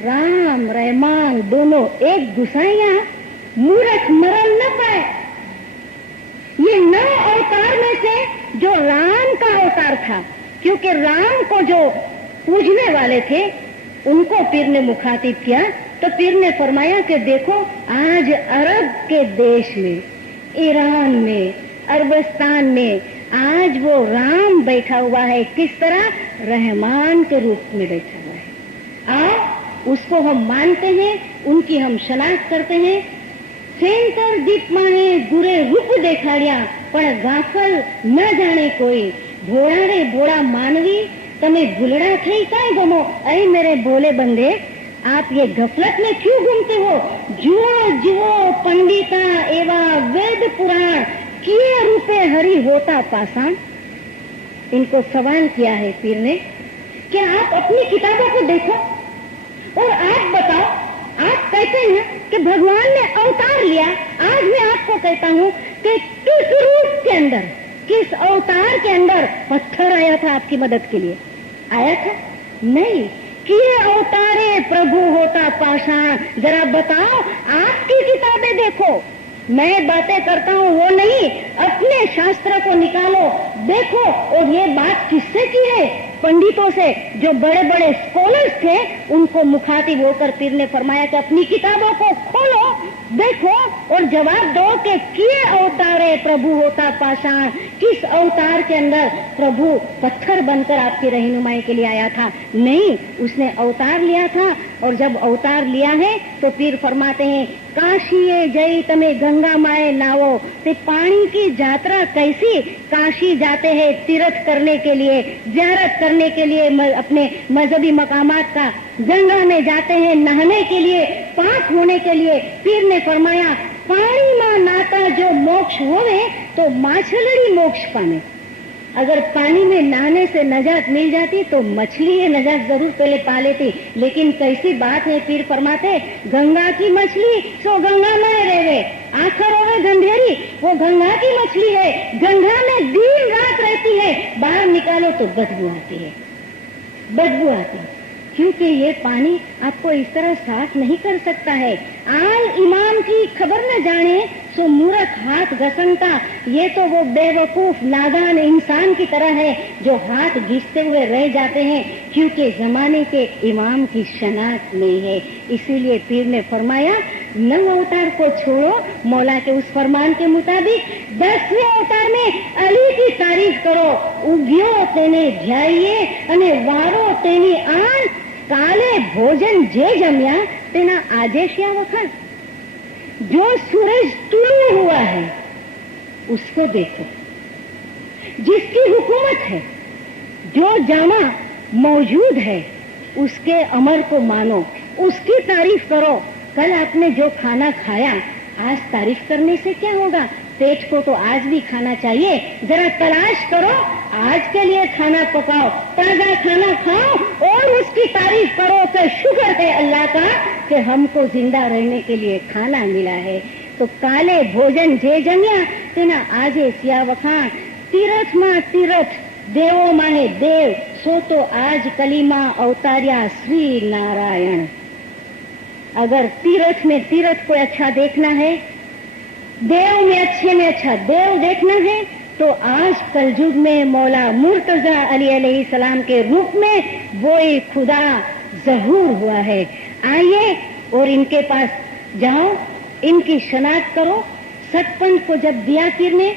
राम रहमान दोनों एक गुसाइया, मूर्ख मरण न पाए। ये 9 अवतार में से जो राम का अवतार था, क्योंकि राम को जो पूजने वाले थे उनको पीर ने मुखातिब किया, तो पीर ने फरमाया कि देखो आज अरब के देश में, ईरान में, अरबस्तान में आज वो राम बैठा हुआ है। किस तरह? रहमान के रूप में बैठा हुआ है। आप उसको हम मानते हैं, उनकी हम शनाख्त करते हैं। सेंटर दीपमाने गुरे रूप देखाड़िया पण गाफल न जाने कोई, भोड़ा रे भोड़ा मानवी तमे भूलड़ा थई काई गमो। अरे मेरे भोले बंदे, आप ये गफलत में क्यों घूमते हो? जुओ जुओ पंडिता एवा वेद पुराण किए रूपे हरि होता पाषाण। इनको सवाल किया है पीर ने, क्या आप अपनी किताबों को देखो और आप बताओ, आप कहते हैं कि भगवान ने अवतार लिया। आज मैं आपको कहता हूँ कि किस रूप के अंदर, किस अवतार के अंदर पत्थर आया था आपकी मदद के लिए? आया था? नहीं। किए अवतारे प्रभु होता पाषाण। जरा बताओ, आपकी किताबें देखो, मैं बातें करता हूँ वो नहीं, अपने शास्त्र को निकालो देखो। और ये बात किससे की है? पंडितों से, जो बड़े बड़े स्कॉलर्स थे, उनको मुखातिब होकर पीर ने फरमाया कि अपनी किताबों को खोलो, देखो और जवाब दो कि किए अवतारे प्रभु होता पाषाण। किस अवतार के अंदर प्रभु पत्थर बनकर आपकी रहनुमाई के लिए आया था? नहीं, उसने अवतार लिया था। और जब अवतार लिया है तो पीर फरमाते हैं, काशीए जई तमे गंगा माए नावो। ते पानी की यात्रा कैसी? काशी जाते हैं तीर्थ करने के लिए, ज़ियारत करने के लिए, अपने मजहबी मकामात का। गंगा में जाते हैं नहाने के लिए, पाक होने के लिए। पीर ने फरमाया, पानी मां नाता जो मोक्ष होवे तो माछलड़ी मोक्ष पाने। अगर पानी में नहाने से नजात मिल जाती तो मछली ये नजात जरूर पहले पा लेती। लेकिन कैसी बात है, पीर फरमाते, गंगा की मछली सो गंगा में रहे, आखर होवे गंधेरी, वो गंगा की मछली है, गंगा में दिन रात रहती है, बाहर निकालो तो बदबू आती है, बदबू आती है। क्योंकि ये पानी आपको इस तरह साफ नहीं कर सकता है। आल इमाम की खबर न जाने सो मूर्ख हाथ घसंता। ये तो वो बेवकूफ नादान इंसान की तरह है जो हाथ घिसते हुए रह जाते हैं, क्योंकि जमाने के इमाम की शनाख्त नहीं है। इसीलिए पीर ने फरमाया, 9 अवतार को छोड़ो, मौला के उस फरमान के मुताबिक 10वें अवतार में अली की तारीफ करो। उग्यो तेने ध्याइए अने वारो तेनी आन, काले भोजन जे जम्या तेना आजे श्या वखाण। जो सूरज तुलू हुआ है उसको देखो, जिसकी हुकूमत है, जो जामा मौजूद है, उसके अमर को मानो, उसकी तारीफ करो। कल आपने जो खाना खाया, आज तारीफ करने से क्या होगा? पेट को तो आज भी खाना चाहिए। जरा तलाश करो, आज के लिए खाना पकाओ, ताजा खाना खाओ और उसकी तारीफ करो कि शुक्र है अल्लाह का कि हमको जिंदा रहने के लिए खाना मिला है। तो काले भोजन जे जम्या तेना आजे सिया वखाण। तीरथ मां तीरथ, देवो माने देव, सो तो आज कलीमा अवतार्या श्री नारायण। अगर तीर्थ में तीर्थ को अच्छा देखना है, देव में अच्छे में अच्छा देव देखना है, तो आज कलयुग में मौला मुर्तजा अली अलैहि सलाम के रूप में वो खुदा ज़हूर हुआ है। आइए और इनके पास जाओ, इनकी शनाख्त करो। सतपंथ को जब दिया पीर ने,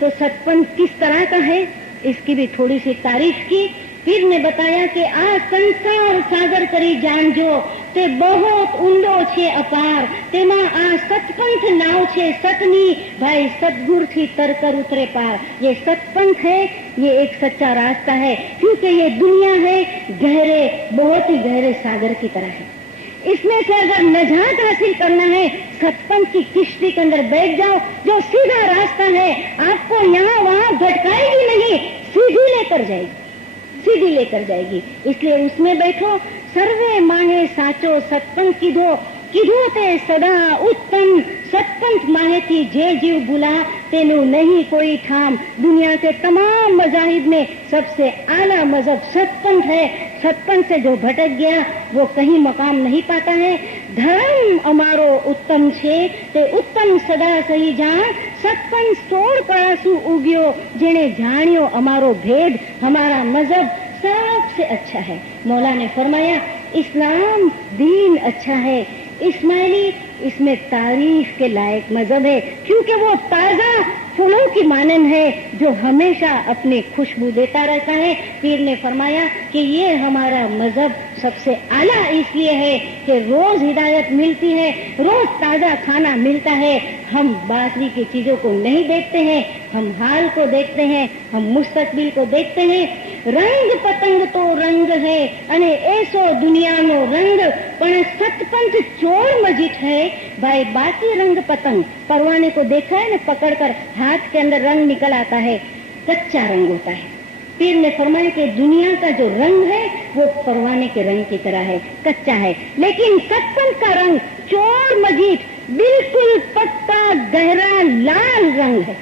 तो सतपंथ किस तरह का है इसकी भी थोड़ी सी तारीफ की। पीर ने बताया कि आ संसार सागर करी जानजो ते बहुत ઊંડો છે અપાર, તેમાં આ સતપંથ નાવ છે સતની, भाई सतगुर थी तरकर उतरे पार। ये सतपंथ है, ये एक सच्चा रास्ता है, क्योंकि ये दुनिया है गहरे, बहुत ही गहरे सागर की तरह है। इसमें से अगर नजात हासिल करना है, सतपंथ की किश्ती के अंदर बैठ जाओ, जो सीधा रास्ता है, आपको यहाँ वहाँ भटकाएगी नहीं, सीधी लेकर जाएगी, सीधी लेकर जाएगी। इसलिए उसमें बैठो। सर्वे माहे साचो सतपंथ कीधो, કીધું તે સદા ઉત્તમ सतपंथ माहे थी जे जीव बुला तेनु नहीं कोई ठाम। दुनिया के तमाम मजाहिब में सबसे आला मजहब सतपंथ है। सतपंथ से जो भटक गया वो कहीं मकाम नहीं पाता है। धर्म अमारो उत्तम छे ते उत्तम सदा सही जान। सतपंथ 16 कळासु उग्यो जेने जाण्यो अमारो भेद। हमारा मजहब सबसे अच्छा है। मौला ने फरमाया इस्लाम दीन अच्छा है। इस्माइली इसमें तारीफ के लायक मजहब है क्योंकि वो ताजा फूलों की मानन है जो हमेशा अपनी खुशबू देता रहता है। पीर ने फरमाया कि ये हमारा मजहब सबसे आला इसलिए है कि रोज हिदायत मिलती है, रोज ताजा खाना मिलता है। हम बाहरी की चीजों को नहीं देखते हैं, हम हाल को देखते हैं, हम मुस्तकबिल को देखते हैं। रंग पतंग तो रंग है अने ऐसो दुनियानो रंग पण सतपंथ चोर मजीठ है। भाई बाकी रंग पतंग परवाने को देखा है ना, पकड़कर हाथ के अंदर रंग निकल आता है, कच्चा रंग होता है। पीर ने फरमाया कि दुनिया का जो रंग है वो परवाने के रंग की तरह है, कच्चा है। लेकिन सतपंथ का रंग चोर मजीठ बिल्कुल पक्का गहरा लाल रंग है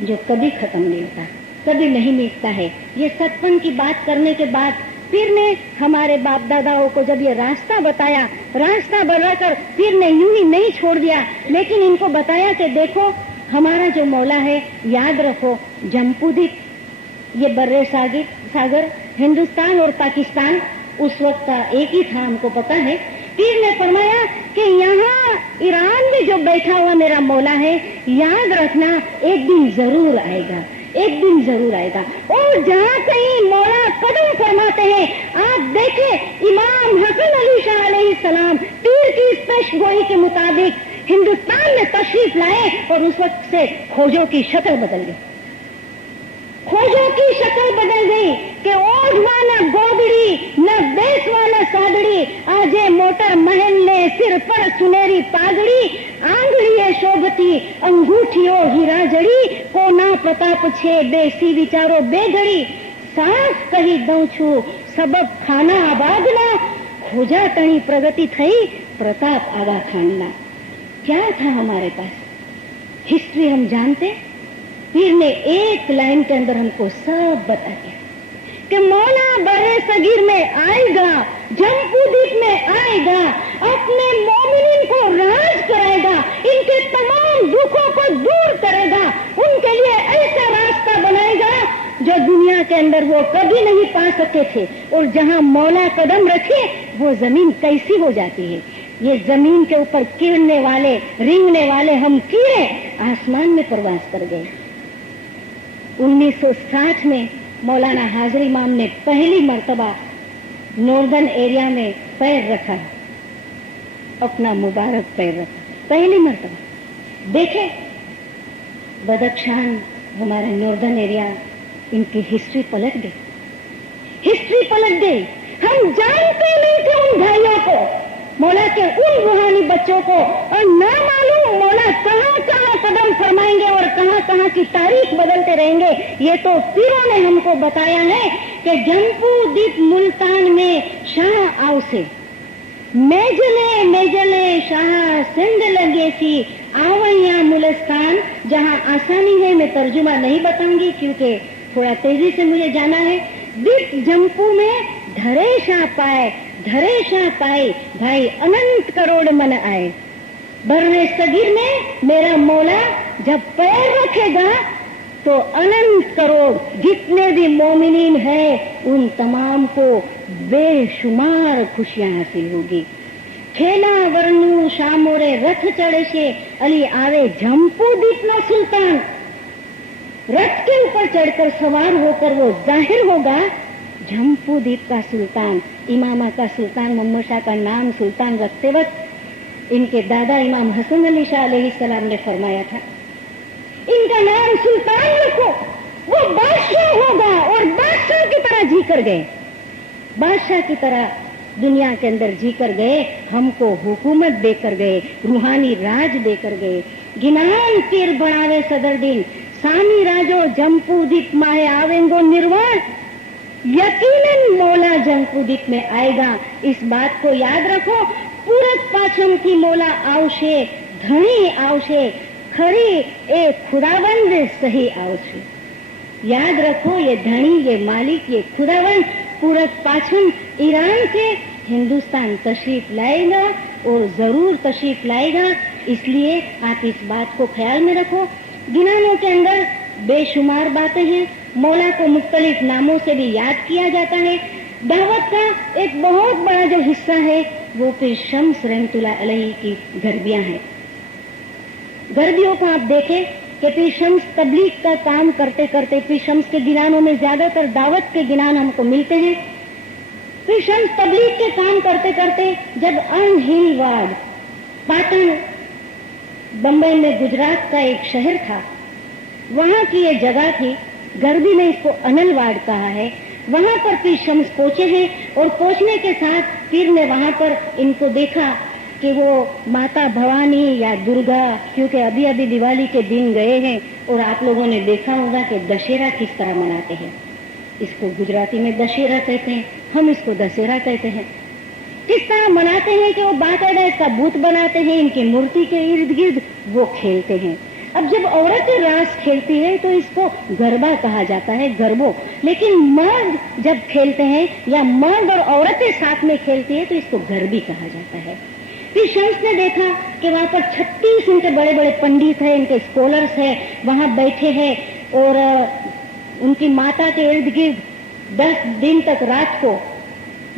जो कभी खत्म नहीं होता, कभी नहीं मिटता है। ये सतपंथ की बात करने के बाद पीर ने हमारे बाप दादाओं को जब ये रास्ता बताया, रास्ता बताकर पीर ने यूं ही नहीं छोड़ दिया, लेकिन इनको बताया कि देखो हमारा जो मौला है, याद रखो जम्बूद्वीप ये बर्रे सागर हिंदुस्तान और पाकिस्तान उस वक्त का एक ही था, हमको पता है। पीर ने फरमाया कि यहाँ ईरान में जो बैठा हुआ मेरा मौला है, याद रखना एक दिन जरूर आएगा, एक दिन जरूर आएगा। और जहाँ कहीं मौला कदम फरमाते हैं, आप देखें इमाम हसन अली शाह अलैहिस्सलाम पीर की स्पष्ट गोई के मुताबिक हिंदुस्तान में तशरीफ लाए और उस वक्त से खोजों की शक्ल बदल गई, खोजों की शक्ल बदल गई कि ओढ़वाना गोदड़ी न बेसवाना सादड़ी। आजे मोटर महल ने सिर पर सुनेरी पागड़ी, आंगळीए शोभती अंगूठियों हीरा जड़ी। कोना प्रताप छे बेसी विचारो बेघड़ी, साफ कही दऊं छू सबब खाना आबादना। खोजा तणी प्रगति थई प्रताप आगा खानना। क्या था हमारे पास, हिस्ट्री हम जानते। पीर ने एक लाइन के अंदर हमको सब बता दिया कि मौला बर्रे सगीर में आएगा, जम्बूद्वीप में आएगा, अपने मोमिनीन को राज कराएगा, इनके तमाम दुखों को दूर करेगा, उनके लिए ऐसा रास्ता बनाएगा जो दुनिया के अंदर वो कभी नहीं पा सके थे। और जहाँ मौला कदम रखे वो जमीन कैसी हो जाती है। ये जमीन के ऊपर गिरने वाले, रेंगने वाले हम कीड़े आसमान में प्रवास कर गए। 1960 में मौलाना हाजिर इमाम ने पहली मर्तबा नॉर्दर्न एरिया में पैर रखा, अपना मुबारक पैर रखा, पहली मर्तबा। देखे बदख्शान हमारा नॉर्दर्न एरिया, इनकी हिस्ट्री पलट गई, हिस्ट्री पलट गई। हम जानते नहीं थे उन भाइयों को, मौला के उन रूहानी बच्चों को, और ना मालूम मौला कहाँ कहाँ कदम फरमाएंगे और कहाँ कहाँ की तारीख बदलते रहेंगे। ये तो पीरों ने हमको बताया है कि जम्बूद्वीप मुल्तान में शाह आवसे, मेजले मेजले शाह सिंध लगे थी आवैया मुलस्तान। जहाँ आसानी है मैं तर्जुमा नहीं बताऊंगी क्योंकि थोड़ा तेजी से मुझे जाना है। दीप जम्पू में धरेशा पाए, धरेशा पाए भाई अनंत करोड़ मन आए। बर्रे सगीर में मेरा मौला जब पैर रखेगा तो अनंत करोड़ जितने भी मोमिनीन है उन तमाम को बेशुमार खुशियां हासिल होगी। खेला वरनु शामोरे रथ चढ़े से अली आवे जम्बूद्वीप ना सुल्तान। रथ के ऊपर चढ़कर सवार होकर वो जाहिर होगा जम्बूद्वीप का सुल्तान। इमामा का सुल्तान मोहम्मद शाह का नाम सुल्तान रखते वक्त इनके दादा इमाम हसन अली शाह अलैहिस्सलाम ने फरमाया था, इनका नाम सुल्तान रखो, वो बादशाह होगा। और बादशाह की तरह जी कर गए, बादशाह की तरह दुनिया के अंदर जी कर गए, हमको हुकूमत देकर गए, रूहानी राज देकर गए। गिनान पीर बनावे सदर दिन सामी राजो जम्बूद्वीप माहे आवेंगो निर्वाण। यकीनन मौला जंकुदित में आएगा। इस बात को याद रखो। पूरत पाछमથી મૌલા આવશે, ધણી આવશે, ખરી એ ખુદાવંદ સહી આવશે। याद रखो, ये धनी, ये मालिक, ये खुदावंद पूरत पाछम ईरान से हिंदुस्तान तशरीफ लाएगा और जरूर तशरीफ लाएगा। इसलिए आप इस बात को ख्याल में रखो। गिनानों के अंदर बेशुमार बातें हैं। मौला को मुख्तलिफ नामों से भी याद किया जाता है। दावत का एक बहुत बड़ा जो हिस्सा है वो पीर शम्स रहमतुल्लाह अलैहि की गरबियां हैं। गरबियों को आप देखें कि पीर शम्स तबलीग का काम करते करते, पीर शम्स के गिनानों में ज्यादातर दावत के गिनान हमको मिलते हैं। पीर शम्स तबलीग के काम करते करते जब अनहिलवाड़, पाटन, बम्बई में गुजरात का एक शहर था, वहां की ये जगह थी, गरबी में इसको अनलवाड़ कहा है, वहां पर पीर शम्स पहुंचे हैं। और पहुंचने के साथ पीर ने वहां पर इनको देखा कि वो माता भवानी या दुर्गा, क्योंकि अभी अभी दिवाली के दिन गए हैं और आप लोगों ने देखा होगा कि दशहरा किस तरह मनाते हैं। इसको गुजराती में दशहरा कहते हैं, हम इसको दशहरा कहते हैं। किस तरह मनाते हैं कि वो बाकायदा इसका भूत बनाते हैं, इनकी मूर्ति के इर्द गिर्द वो खेलते हैं। अब जब औरतें रास खेलती है तो इसको गरबा कहा जाता है, गरबो। लेकिन मर्द जब खेलते हैं या मर्द और औरतें साथ में खेलती है तो इसको गरबी कहा जाता है। फिर शम्स ने देखा कि वहां पर 36 इनके बड़े बड़े पंडित हैं, इनके स्कॉलर्स हैं, वहां बैठे हैं और उनकी माता के इर्द गिर्द 10 दिन तक रात को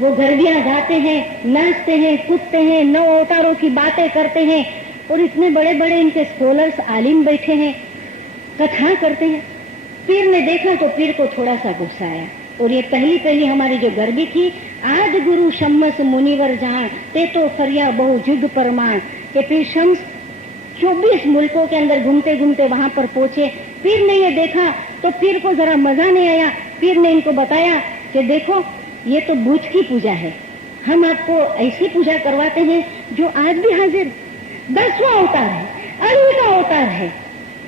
वो गरबियां गाते हैं, नाचते हैं, कूदते हैं, 9 अवतारों की बातें करते हैं। और इतने बड़े बड़े इनके स्कॉलर्स आलिम बैठे हैं, कथा करते हैं। पीर ने देखा तो पीर को थोड़ा सा गुस्सा आया। और ये पहली हमारी जो गरबी थी, आज गुरु शम्स मुनिवर जान ते तो फरिया बहु जुग परमाण, के पीर शम्स 24 मुल्कों के अंदर घूमते घूमते वहां पर पहुंचे। पीर ने ये देखा तो पीर को जरा मजा नहीं आया। पीर ने इनको बताया कि देखो, ये तो बुत की पूजा है, हम आपको ऐसी पूजा करवाते हैं जो आज भी हाजिर, 10वां अवतार है, अली का अवतार है,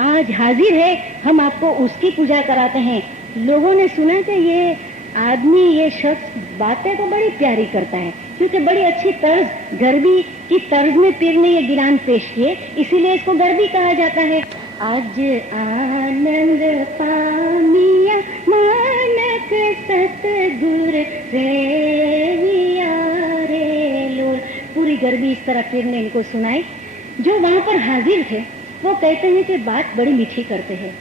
आज हाजिर है, हम आपको उसकी पूजा कराते हैं। लोगों ने सुना कि ये आदमी, ये शख्स बातें तो बड़ी प्यारी करता है, क्योंकि बड़ी अच्छी तर्ज, गरबी की तर्ज में पीर ने ये गिरान पेश किए, इसीलिए इसको गरबी कहा जाता है। आज आनंद पामिया मानक सतगुर रेविया रे लोल, पूरी गरबी इस तरह पीर ने इनको सुनाई। जो वहां पर हाजिर थे वो कहते हैं कि बात बड़ी मीठी करते हैं,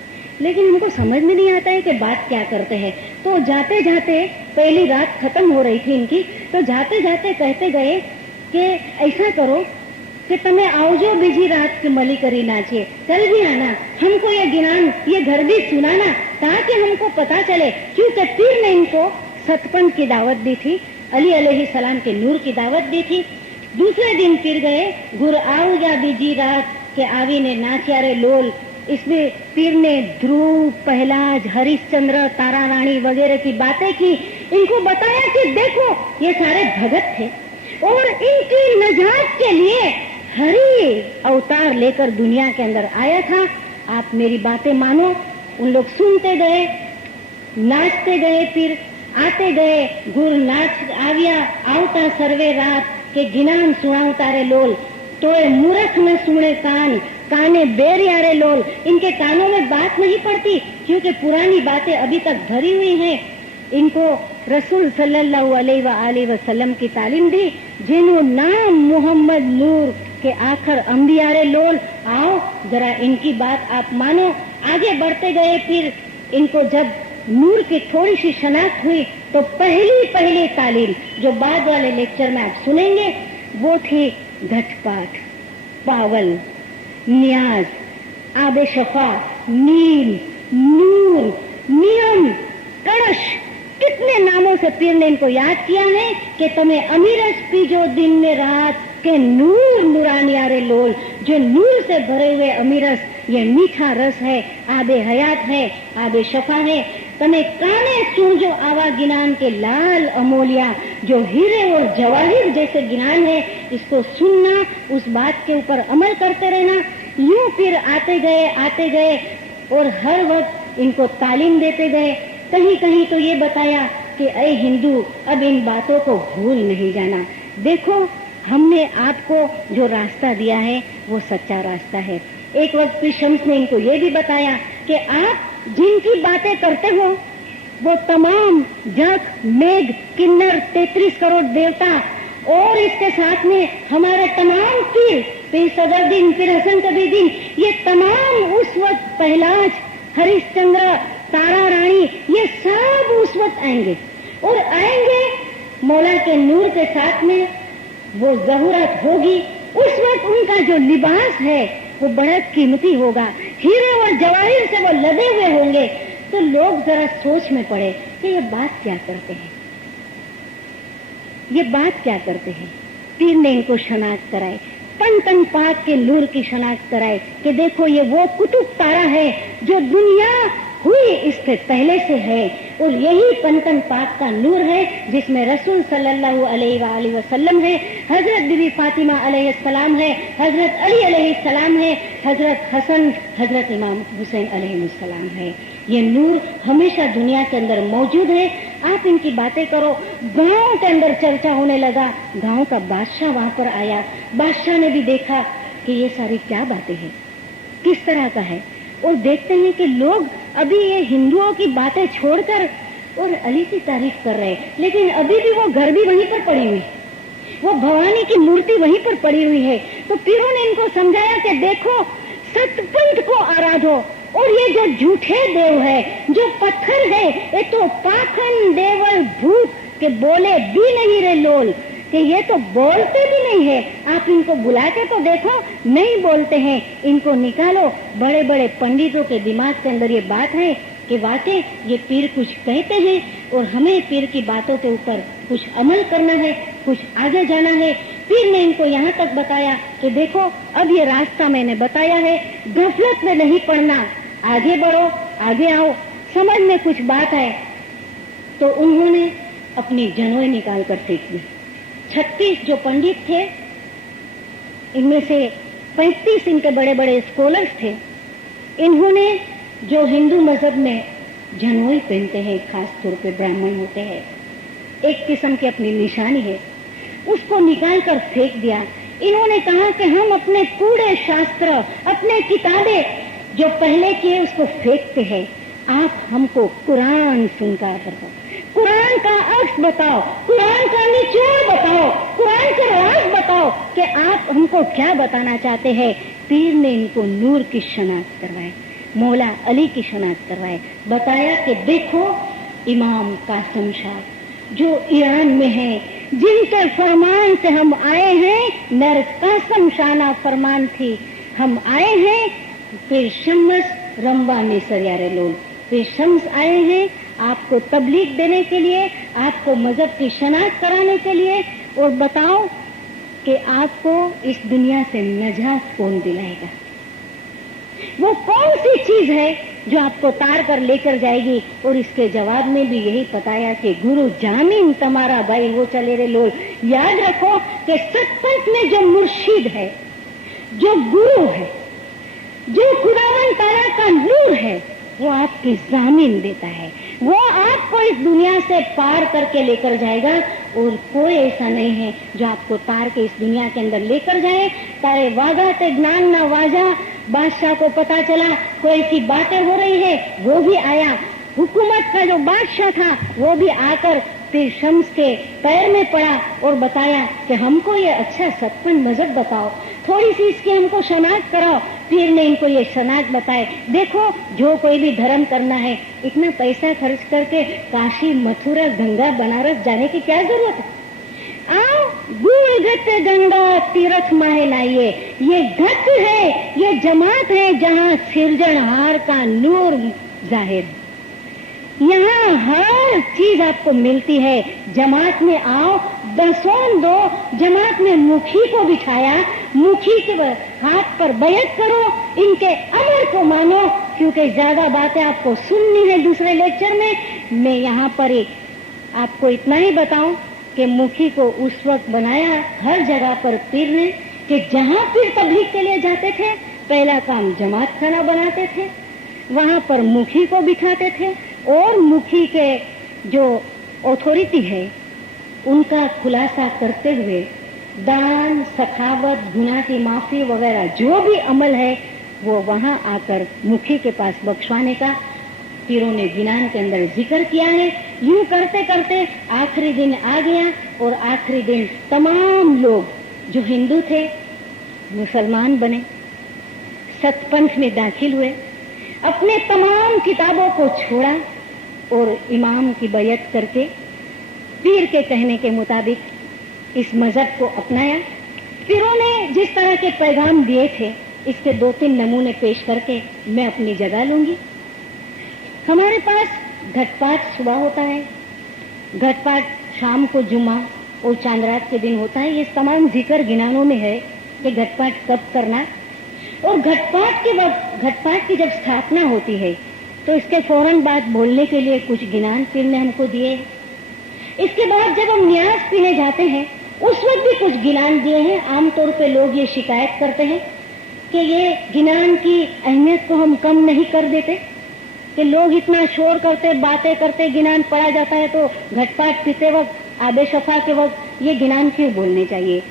लेकिन हमको समझ में नहीं आता है कि बात क्या करते हैं। तो जाते जाते, पहली रात खत्म हो रही थी इनकी, तो जाते जाते कहते गए कि ऐसा करो कि तुम्हें आवजो बीजी रात के मली करी नाचिए, कल भी आना, हमको ये गिनान, ये गरबी सुनाना, ताकि हमको पता चले। क्योंकि पीर ने इनको सतपंथ की दावत दी थी, अली अलैहिस्सलाम के नूर की दावत दी थी। दूसरे दिन फिर गए, गुर आओ या बीजी रात के आवी ने नाचिया रे लोल। इसमें पीर ने ध्रुव, पहलाज, हरिश्चंद्र, तारा रानी वगैरह की बातें की। इनको बताया कि देखो, ये सारे भगत थे और इनकी नजात के लिए हरि अवतार लेकर दुनिया के अंदर आया था। आप मेरी बातें मानो। उन लोग सुनते गए, नाचते गए, फिर आते गए। गुर नाच आविया आवता सर्वे रात के गिनान सुनाऊ तारे लोल, तो मूर्ख न सुने कान, काने बेर यारे लोल। इनके कानों में बात नहीं पड़ती, क्योंकि पुरानी बातें अभी तक भरी हुई हैं। इनको रसूल सल्लल्लाहु अलैहि वसल्लम की तालीम दी, जिन्हों नाम मोहम्मद नूर के आखिर अंबियारे लोल। आओ जरा इनकी बात आप मानो। आगे बढ़ते गए, फिर इनको जब नूर की थोड़ी सी शनाख्त हुई तो पहली तालीम जो बाद वाले लेक्चर में आप सुनेंगे वो थी घटपाठ, पावल, न्याज, आबे शफा, नील, नूर, नियम, कड़श। कितने नामों से पीर ने इनको याद किया है कि तुम्हें अमीरस पीजो दिन में रात के नूर नूरानियारे लोल। जो नूर से भरे हुए अमीरस, ये मीठा रस है, आबे हयात है, आबे शफा है। तने काने सूझो आवा गिनान के लाल अमोलिया, जो हीरे और जवाहिर जैसे गिनान है, इसको सुनना, उस बात के ऊपर अमल करते रहना। यूं फिर आते गए और हर वक्त इनको तालीम देते गए। कहीं कहीं तो ये बताया कि अय हिंदू, अब इन बातों को भूल नहीं जाना। देखो, हमने आपको जो रास्ता दिया है वो सच्चा रास्ता है। एक वक्त की शम्स ने इनको ये भी बताया कि आप जिनकी बातें करते हो वो तमाम जग, मेघ, किन्नर, 33 करोड़ देवता और इसके साथ में हमारे तमाम पीर सदरुद्दीन, पीर हसन कबीरदीन, ये तमाम उस वक्त पहलाज, हरिश्चंद्र, तारा रानी, ये सब उस वक्त आएंगे और आएंगे मौला के नूर के साथ में। वो ज़हूरत होगी, उस वक्त उनका जो लिबास है वो बड़ा कीमती होगा, हीरे और जवाहिर से वो लदे हुए होंगे। तो लोग जरा सोच में पड़े कि ये बात क्या करते हैं, ये बात क्या करते हैं। पीर ने इनको शनाख्त कराई, पंतन पाक के नूर की शनाख्त कराई कि देखो ये वो कुतुब तारा है जो दुनिया हुई इससे पहले से है, और यही पंतन पाक का नूर है जिसमें रसूल सल्लल्लाहु अलैहि वसल्लम है, हजरत बीबी फातिमा अलैहिस्सलाम है, हजरत अली अलैहिस्सलाम है, हजरत हसन, हजरत इमाम हुसैन अलैहिस्सलाम है। ये नूर हमेशा दुनिया के अंदर मौजूद है। आप इनकी बातें करो। गांव के अंदर चर्चा होने लगा, गांव का बादशाह वहां पर आया। बादशाह ने भी देखा कि ये सारी क्या बातें हैं, किस तरह का है, और देखते हैं कि लोग अभी ये हिंदुओं की बातें छोड़कर और अली की तारीफ कर रहे हैं, लेकिन अभी भी वो घर भी वहीं पर पड़ी हुई, वो भवानी की मूर्ति वहीं पर पड़ी हुई है। तो पीरों ने इनको समझाया कि देखो, सतपंथ को आराधो, और ये जो झूठे देव है, जो पत्थर है, ये तो पाखंड देवल भूत के बोले भी नहीं रे लोल, कि ये तो बोलते भी नहीं है। आप इनको बुला के तो देखो, नहीं बोलते हैं। इनको निकालो। बड़े बड़े पंडितों के दिमाग के अंदर ये बात है कि वाकई ये पीर कुछ कहते हैं और हमें पीर की बातों के ऊपर कुछ अमल करना है, कुछ आगे जाना है। पीर ने इनको यहाँ तक बताया कि देखो, अब ये रास्ता मैंने बताया है, गफलत में नहीं पड़ना, आगे बढ़ो, आगे आओ, समझ में कुछ बात है। तो उन्होंने अपनी जनोई निकाल कर फेंक दी। 36 जो पंडित थे, इनमें से 35 इनके बड़े बड़े स्कॉलर्स थे। इन्होंने जो हिंदू मजहब में जनोई पहनते हैं, खास तौर पे ब्राह्मण होते हैं, एक किस्म की अपनी निशानी है, उसको निकाल कर फेंक दिया। इन्होंने कहा कि हम अपने पूरे शास्त्र, अपने किताबें जो पहले किए उसको फेंकते हैं, आप हमको कुरान सुनकर बताओ, कुरान का अर्थ बताओ, कुरान का निचोड़ बताओ, कुरान के राज बताओ कि आप हमको क्या बताना चाहते हैं। पीर ने इनको नूर की शनाख्त करवाए, मौला अली की शनाख्त करवाए। बताया कि देखो, इमाम कासिम शाह जो ईरान में है, जिनके फरमान से हम आए हैं, नर कासिम शाना फरमान थी, हम आए हैं। फिर शम्स रंबा निसर यारे लोग, फिर शम्स आए हैं आपको तबलीग देने के लिए, आपको मजहब की शनाख्त कराने के लिए। और बताओ कि आपको इस दुनिया से नजात कौन दिलाएगा, वो कौन सी चीज है जो आपको तार कर लेकर जाएगी। और इसके जवाब में भी यही बताया कि गुरु जामीन तुम्हारा भाई वो चले रे लोल। याद रखो कि सतपंथ में जो मुर्शिद है, जो गुरु है, जो खुदावन ताला का नूर है, वो आपकी जामीन देता है, वो आपको इस दुनिया से पार करके लेकर जाएगा। और कोई ऐसा नहीं है जो आपको तार के इस दुनिया के अंदर लेकर जाए। तारे वादा ते ज्ञान ना वाजा, बादशाह को पता चला कोई ऐसी बातें हो रही है, वो भी आया। हुकूमत का जो बादशाह था वो भी आकर फिर शम्स के पैर में पड़ा और बताया कि हमको ये अच्छा सत्पंथ मजहब बताओ, थोड़ी सी इसकी हमको शनाख्त कराओ। पीर ने इनको ये शनाख्त बताए। देखो, जो कोई भी धर्म करना है, इतना पैसा खर्च करके काशी, मथुरा, गंगा, बनारस जाने की क्या जरूरत है। आओ, गुड़ गत गंगा तीर्थ माहे लाइए। ये गत है, ये जमात है जहाँ सिरजनहार का नूर जाहिर है। यहाँ हर चीज आपको मिलती है। जमात में आओ, दसों दो, जमात में मुखी को बिठाया, मुखी के हाथ पर बैत करो, इनके अमर को मानो, क्योंकि ज्यादा बातें आपको सुननी है दूसरे लेक्चर में। मैं यहाँ पर आपको इतना ही बताऊं कि मुखी को उस वक्त बनाया हर जगह पर पीर ने, कि जहाँ पीर तबलीग के लिए जाते थे, पहला काम जमात खाना बनाते थे, वहाँ पर मुखी को बिठाते थे, और मुखी के जो ऑथोरिटी है उनका खुलासा करते हुए दान, सखावत, गुनाह की माफी वगैरह जो भी अमल है वो वहां आकर मुखी के पास बख्शवाने का पीरों ने गिनान के अंदर जिक्र किया है। यूं करते करते आखिरी दिन आ गया और आखिरी दिन तमाम लोग जो हिंदू थे मुसलमान बने, सतपंथ में दाखिल हुए, अपने तमाम किताबों को छोड़ा और इमाम की बैयत करके पीर के कहने के मुताबिक इस मजहब को अपनाया। पीरों ने जिस तरह के पैगाम दिए थे इसके 2-3 नमूने पेश करके मैं अपनी जगह लूंगी। हमारे पास घटपाट सुबह होता है, घटपाट शाम को जुम्मा और चांदरात के दिन होता है। ये तमाम जिक्र गिनानों में है कि घटपाट कब करना, और घटपाट के वक्त घटपाट की जब स्थापना होती है तो इसके फौरन बाद बोलने के लिए कुछ गिनान पीर ने हमको दिए। इसके बाद जब हम न्याज पीने जाते हैं उस वक्त भी कुछ गिनान दिए हैं। आमतौर पे लोग ये शिकायत करते हैं कि ये गिनान की अहमियत को हम कम नहीं कर देते, कि लोग इतना शोर करते, बातें करते, गिनान पढ़ा जाता है तो घटपाट पीते वक्त, आबे शफा के वक्त ये गिनान क्यों बोलने चाहिए।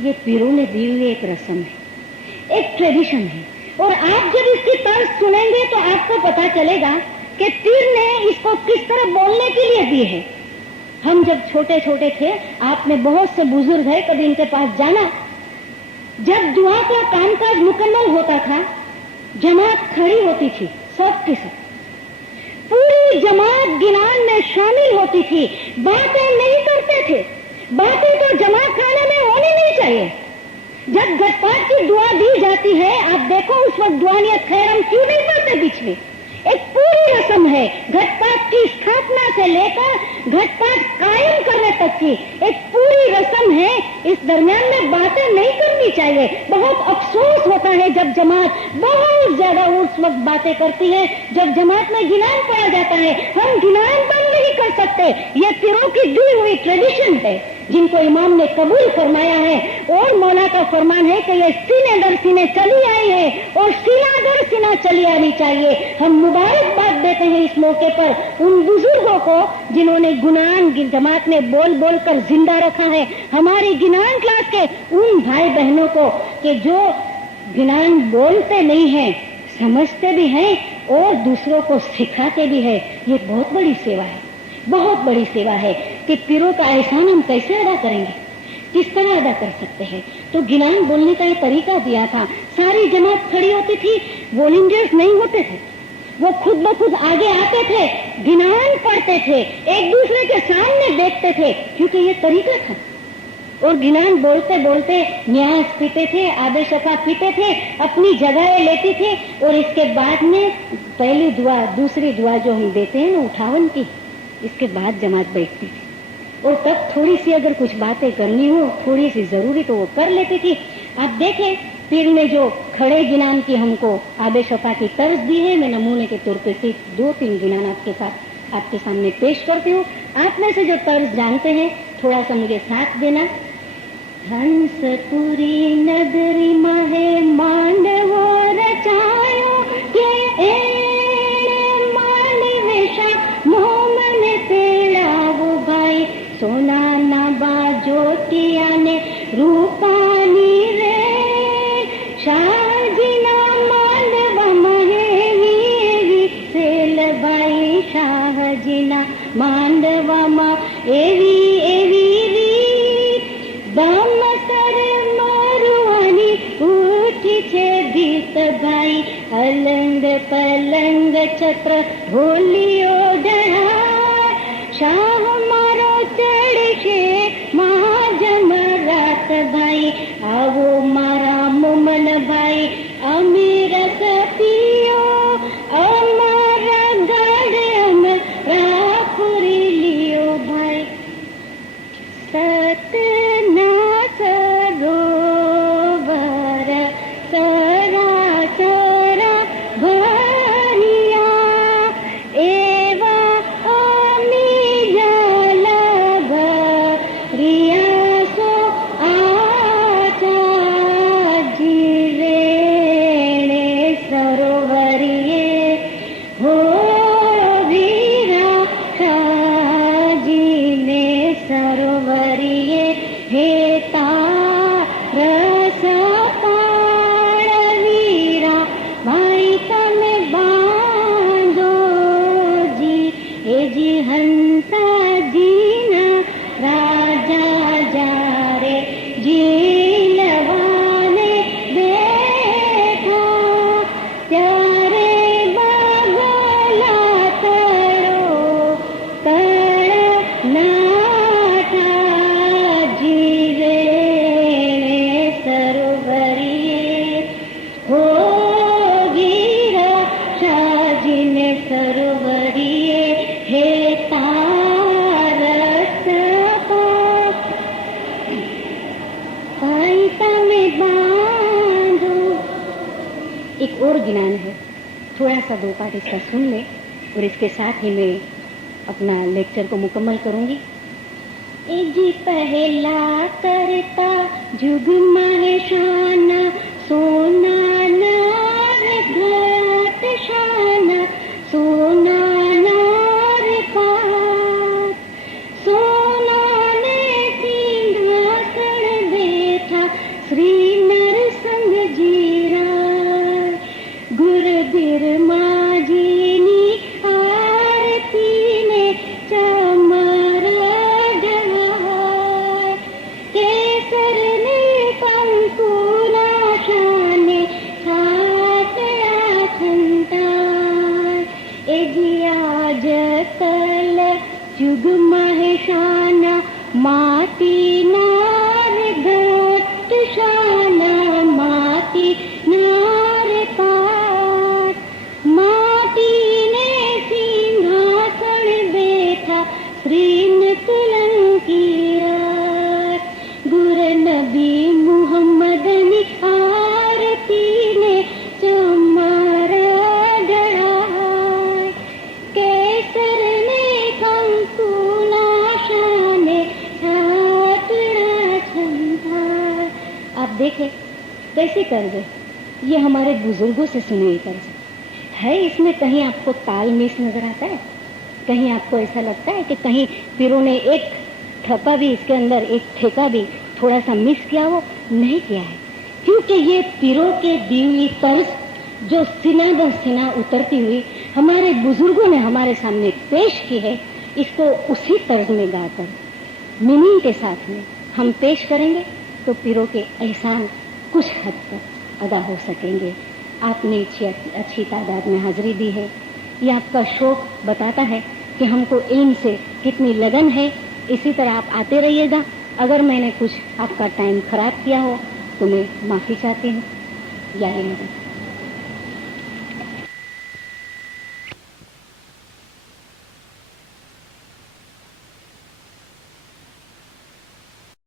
ये पीरों ने दी हुई एक रस्म है, एक ट्रेडिशन है, और आप जब इसकी तर्ज सुनेंगे तो आपको पता चलेगा कि पीर ने इसको किस तरह बोलने के लिए दी है। हम जब छोटे छोटे थे, आप में बहुत से बुजुर्ग है, कभी इनके पास जाना, जब दुआ का कामकाज मुकम्मल होता था जमात खड़ी होती थी, सब की सब पूरी जमात गिनान में शामिल होती थी। बातें नहीं करते थे, बातें तो जमात खाने में होनी नहीं चाहिए। जब घटपाट की दुआ दी जाती है, आप देखो उस वक्त दुआनियत खैर हम क्यों नहीं पढ़ते बीच में। एक पूरी रस्म है घटपाट की स्थापना से लेकर घटपाट कायम करने तक की एक पूरी रस्म है। इस दरमियान में बातें नहीं करनी चाहिए। बहुत अफसोस होता है जब जमात बहुत ज्यादा उस वक्त बातें करती है जब जमात में गिनान पढ़ा जाता है। हम गिनान बंद नहीं कर सकते, ये पीरों की दी हुई ट्रेडिशन है जिनको इमाम ने कबूल फरमाया है, और मौला का फरमान है कि ये सीने दर सीने चली आई है और सीना दर सीना चली आनी चाहिए। हम मुबारकबाद देते हैं इस मौके पर उन बुजुर्गों को जिन्होंने गुनान जमात में बोल बोल कर जिंदा रखा है, हमारी गिनान क्लास के उन भाई बहनों को कि जो गिनान बोलते नहीं हैं, समझते भी हैं और दूसरों को सिखाते भी है। ये बहुत बड़ी सेवा है, बहुत बड़ी सेवा है कि पीरों का एहसान हम कैसे अदा करेंगे, किस तरह अदा कर सकते हैं। तो गिनान बोलने का ये तरीका दिया था। सारी जमात खड़ी होती थी, वॉलंटियर्स नहीं होते थे, वो खुद ब खुद आगे आते थे, गिनान पढ़ते थे, एक दूसरे के सामने देखते थे, क्योंकि ये तरीका था। और गिनान बोलते बोलते न्याज पीते थे, आबे शफा पीते थे, अपनी जगह लेती थे, और इसके बाद में पहली दुआ दूसरी दुआ जो हम देते हैं ना उठावन की, इसके बाद जमात बैठती थी। और तब थोड़ी सी अगर कुछ बातें करनी हो, थोड़ी सी जरूरी तो वो कर लेती थी। आप देखें पीर ने जो खड़े गिनान की हमको आबे शफा की तर्ज दी है, मैं नमूने के तौर पे सिर्फ 2-3 गिनान आपके सामने पेश करती हूँ। आप में से जो तर्ज जानते हैं थोड़ा सा मुझे साथ देना। हंसपुरी नगरी महे मांडवो रचायो के मानवेशा मोहमन तेड़ावो भाई सोना ना बाजोटिया ने रूपानी रे शाहजीना मांडवा महेवी सेल भाई शाहजीना मांडवा मा एवी एवी भाई अलंग पलंग छत्र भोलियो डरा शाह मारो चढ़े महाजम रात भाई आवो मारा मुमन भाई अमीर सतियो अमरा गढ़ अमरा पुरी लियो भाई सतना सरोवर सरा सरा भरिया ए जी हंसा जीना राजा जा रे जीलवाने बैठा ત્યારે બગલા તરો કળનાઠા જીવે સરોવરીએ હો ગીરા શાજીને સરોવરીએ હે તારસ पायता में बांधो। एक और ज्ञान है, थोड़ा सा दो पाठ इसका सुन ले और इसके साथ ही मैं अपना लेक्चर को मुकम्मल करूंगी। ए जी पहला करता जुग महेशाना सोना नार घाट शाना सोना नार पात सोना ने सिंहासन बैठा श्री नरसिंह जीरा गुरबीर माजीनी आरती ने चमरा डहार केसर ने कंकुला शाने छातया खंतार ए जी आज कल जुग महेशाना माती नार घट शाना माती नार पाट माटी ने सिंहासन बैठा श्री तुलंकी रात गुर नबी मुहम्मद ने आरती ने चमरा डढ़ाय केसर ने कंकुला शाने छातड़ा छंदार। आप देखें कैसे कर्ज है, ये हमारे बुजुर्गों से सुने हुए कर्ज है। इसमें कहीं आपको ताल मिस नजर आता है? कहीं आपको ऐसा लगता है कि कहीं पीरों ने एक ठप्पा भी इसके अंदर एक ठेका भी थोड़ा सा मिस किया हो? नहीं किया है, क्योंकि ये पीरों के दी हुई तर्ज जो सीना दर सीना उतरती हुई हमारे बुजुर्गों ने हमारे सामने पेश की है, इसको उसी तर्ज में गाकर मीनिंग के साथ में हम पेश करेंगे तो पीरों के एहसान कुछ हद तक अदा हो सकेंगे। आपने अच्छी तादाद में हाजिरी दी है, ये आपका शौक बताता है कि हमको इल्म से कितनी लगन है। इसी तरह आप आते रहिएगा। अगर मैंने कुछ आपका टाइम खराब किया हो तो मैं माफ़ी चाहती हूँ। या